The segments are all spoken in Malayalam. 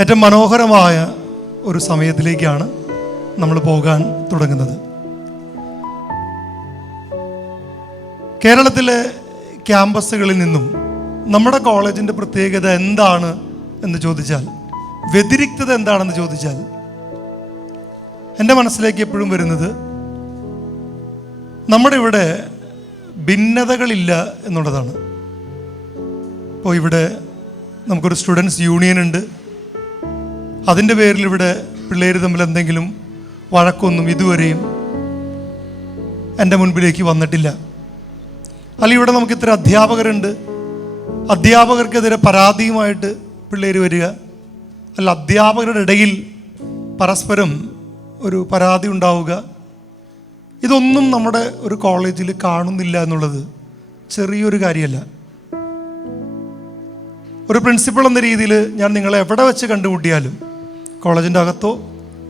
ഏറ്റവും മനോഹരമായ ഒരു സമയത്തിലേക്കാണ് നമ്മൾ പോകാൻ തുടങ്ങുന്നത്. കേരളത്തിലെ ക്യാമ്പസുകളിൽ നിന്നും നമ്മുടെ കോളേജിൻ്റെ പ്രത്യേകത എന്താണ് എന്ന് ചോദിച്ചാൽ, വ്യതിരിക്തത എന്താണെന്ന് ചോദിച്ചാൽ, എൻ്റെ മനസ്സിലേക്ക് എപ്പോഴും വരുന്നത് നമ്മുടെ ഇവിടെ ഭിന്നതകളില്ല എന്നുള്ളതാണ്. ഇപ്പോൾ ഇവിടെ നമുക്കൊരു സ്റ്റുഡൻസ് യൂണിയൻ ഉണ്ട്. അതിൻ്റെ പേരിൽ ഇവിടെ പിള്ളേർ തമ്മിൽ എന്തെങ്കിലും വഴക്കൊന്നും ഇതുവരെയും എൻ്റെ മുൻപിലേക്ക് വന്നിട്ടില്ല. അല്ലെങ്കിൽ ഇവിടെ നമുക്ക് ഇത്ര അധ്യാപകരുണ്ട്, അധ്യാപകർക്കെതിരെ പരാതിയുമായിട്ട് പിള്ളേർ വരിക, അല്ല അധ്യാപകരുടെ ഇടയിൽ പരസ്പരം ഒരു പരാതി ഉണ്ടാവുക, ഇതൊന്നും നമ്മുടെ ഒരു കോളേജിൽ കാണുന്നില്ല എന്നുള്ളത് ചെറിയൊരു കാര്യമല്ല. ഒരു പ്രിൻസിപ്പൾ എന്ന രീതിയിൽ ഞാൻ നിങ്ങളെ എവിടെ വെച്ച് കണ്ടുമുട്ടിയാലും, കോളേജിൻ്റെ അകത്തോ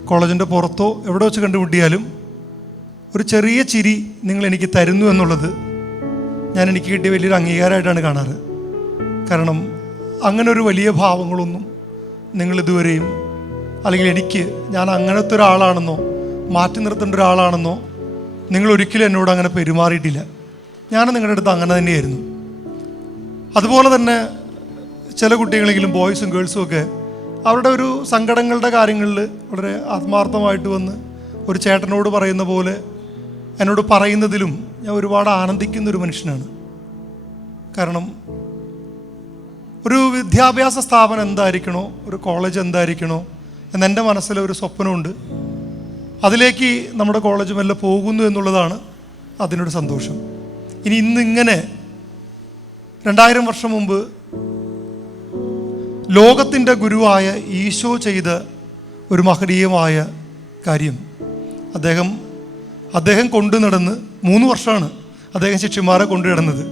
കോളേജിൻ്റെ പുറത്തോ എവിടെ വെച്ച് കണ്ടുമുട്ടിയാലും ഒരു ചെറിയ ചിരി നിങ്ങൾ എനിക്ക് തരുന്നു എന്നുള്ളത് എനിക്ക് കിട്ടിയ വലിയൊരു അംഗീകാരമായിട്ടാണ് കാണാറ്. കാരണം അങ്ങനെ ഒരു വലിയ ഭാവങ്ങളൊന്നും നിങ്ങളിതുവരെയും, അല്ലെങ്കിൽ ഞാൻ അങ്ങനത്തെ ഒരാളാണെന്നോ മാറ്റി നിർത്തേണ്ട ഒരാളാണെന്നോ നിങ്ങൾ ഒരിക്കലും എന്നോട് അങ്ങനെ പെരുമാറിയിട്ടില്ല. ഞാൻ നിങ്ങളുടെ അടുത്ത് അങ്ങനെ തന്നെയായിരുന്നു. അതുപോലെ തന്നെ ചില കുട്ടികളെങ്കിലും ബോയ്സും ഗേൾസും ഒക്കെ അവരുടെ ഒരു സങ്കടങ്ങളുടെ കാര്യങ്ങളിൽ വളരെ ആത്മാർത്ഥമായിട്ട് വന്ന് ഒരു ചേട്ടനോട് പറയുന്ന പോലെ എന്നോട് പറയുന്നതിലും ഞാൻ ഒരുപാട് ആനന്ദിക്കുന്നൊരു മനുഷ്യനാണ്. കാരണം ഒരു വിദ്യാഭ്യാസ സ്ഥാപനം എന്തായിരിക്കണോ, ഒരു കോളേജ് എന്തായിരിക്കണോ എന്നെൻ്റെ മനസ്സിലൊരു സ്വപ്നമുണ്ട്. അതിലേക്ക് നമ്മുടെ കോളേജ് മെല്ലെ പോകുന്നു എന്നുള്ളതാണ് അതിനൊരു സന്തോഷം. ഇന്നിങ്ങനെ 2000 വർഷം മുമ്പ് ലോകത്തിൻ്റെ ഗുരുവായ ഈശോ ചെയ്ത ഒരു മഹനീയമായ കാര്യം, അദ്ദേഹം കൊണ്ടു നടന്ന് 3 വർഷമാണ് അദ്ദേഹം ശിഷ്യന്മാരെ കൊണ്ടു നടന്നത്.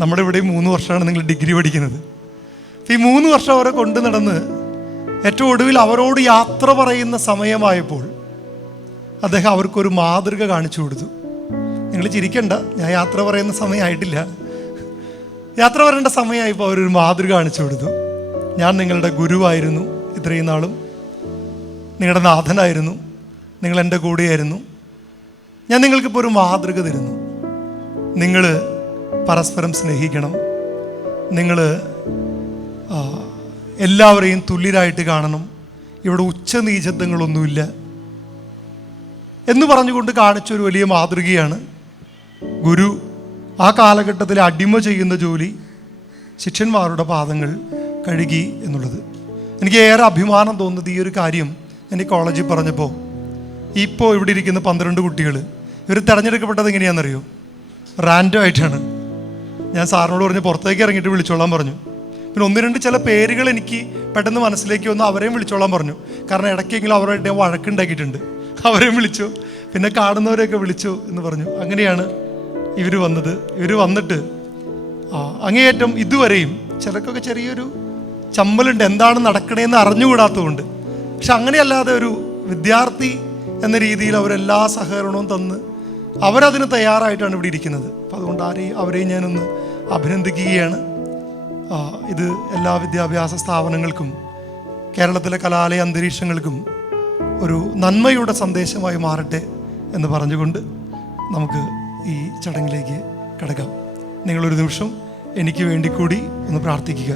നമ്മുടെ ഇവിടെ 3 വർഷമാണ് നിങ്ങൾ ഡിഗ്രി പഠിക്കുന്നത്. ഈ 3 വർഷം അവരെ കൊണ്ടു നടന്ന് ഏറ്റവും ഒടുവിൽ അവരോട് യാത്ര പറയുന്ന സമയമായപ്പോൾ അദ്ദേഹം അവർക്കൊരു മാതൃക കാണിച്ചു കൊടുത്തു. നിങ്ങൾ ചിരിക്കണ്ട, ഞാൻ യാത്ര പറയുന്ന സമയമായിട്ടില്ല. യാത്ര പറയേണ്ട സമയമായപ്പോൾ അവരൊരു മാതൃക കാണിച്ചു കൊടുത്തു. ഞാൻ നിങ്ങളുടെ ഗുരുവായിരുന്നു, ഇത്രയും നാളും നിങ്ങളുടെ നാഥനായിരുന്നു, നിങ്ങൾ എൻ്റെ കൂടെയായിരുന്നു. ഞാൻ നിങ്ങൾക്കിപ്പോൾ ഒരു മാതൃക തരുന്നു. നിങ്ങൾ പരസ്പരം സ്നേഹിക്കണം, നിങ്ങൾ എല്ലാവരെയും തുല്യരായിട്ട് കാണണം, ഇവിടെ ഉച്ചനീചത്വങ്ങളൊന്നുമില്ല എന്ന് പറഞ്ഞുകൊണ്ട് കാണിച്ചൊരു വലിയ മാതൃകയാണ് ഗുരു. ആ കാലഘട്ടത്തിൽ അടിമ ചെയ്യുന്ന ജോലി ശിഷ്യന്മാരുടെ പാദങ്ങൾ കഴുകി എന്നുള്ളത്. എനിക്ക് ഏറെ അഭിമാനം തോന്നുന്നത് ഈ ഒരു കാര്യം ഞാൻ ഈ കോളേജിൽ പറഞ്ഞപ്പോൾ, ഇപ്പോൾ ഇവിടെ ഇരിക്കുന്ന 12 കുട്ടികൾ ഇവർ തിരഞ്ഞെടുക്കപ്പെട്ടത് എങ്ങനെയാണെന്നറിയോ? റാൻഡം ആയിട്ടാണ്. ഞാൻ സാറിനോട് പറഞ്ഞ് പുറത്തേക്ക് ഇറങ്ങിയിട്ട് വിളിച്ചോളാൻ പറഞ്ഞു. പിന്നെ 1-2 ചില പേരുകൾ എനിക്ക് പെട്ടെന്ന് മനസ്സിലേക്ക് വന്ന് അവരെയും വിളിച്ചോളാൻ പറഞ്ഞു. കാരണം ഇടയ്ക്കെങ്കിലും അവരായിട്ട് ഞാൻ വഴക്കുണ്ടാക്കിയിട്ടുണ്ട്. അവരെയും വിളിച്ചു, പിന്നെ കാണുന്നവരെയൊക്കെ വിളിച്ചു എന്ന് പറഞ്ഞു. അങ്ങനെയാണ് ഇവർ വന്നത്. ഇവർ വന്നിട്ട് അങ്ങേയറ്റം ഇതുവരെയും ചിലർക്കൊക്കെ ചെറിയൊരു ചമ്മലുണ്ട്, എന്താണ് നടക്കണേന്ന് അറിഞ്ഞുകൂടാത്തതുകൊണ്ട്. പക്ഷെ അങ്ങനെയല്ലാതെ ഒരു വിദ്യാർത്ഥി എന്ന രീതിയിൽ അവരെല്ലാ സഹകരണവും തന്ന് അവരതിന് തയ്യാറായിട്ടാണ് ഇവിടെ ഇരിക്കുന്നത്. അപ്പം അതുകൊണ്ട് അവരെയും ഞാനൊന്ന് അഭിനന്ദിക്കുകയാണ്. ഇത് എല്ലാ വിദ്യാഭ്യാസ സ്ഥാപനങ്ങൾക്കും കേരളത്തിലെ കലാലയ അന്തരീക്ഷങ്ങൾക്കും ഒരു നന്മയുടെ സന്ദേശമായി മാറട്ടെ എന്ന് പറഞ്ഞുകൊണ്ട് നമുക്ക് ഈ ചടങ്ങിലേക്ക് കടക്കാം. നിങ്ങളൊരു നിമിഷം എനിക്ക് വേണ്ടി കൂടി ഒന്ന് പ്രാർത്ഥിക്കുക.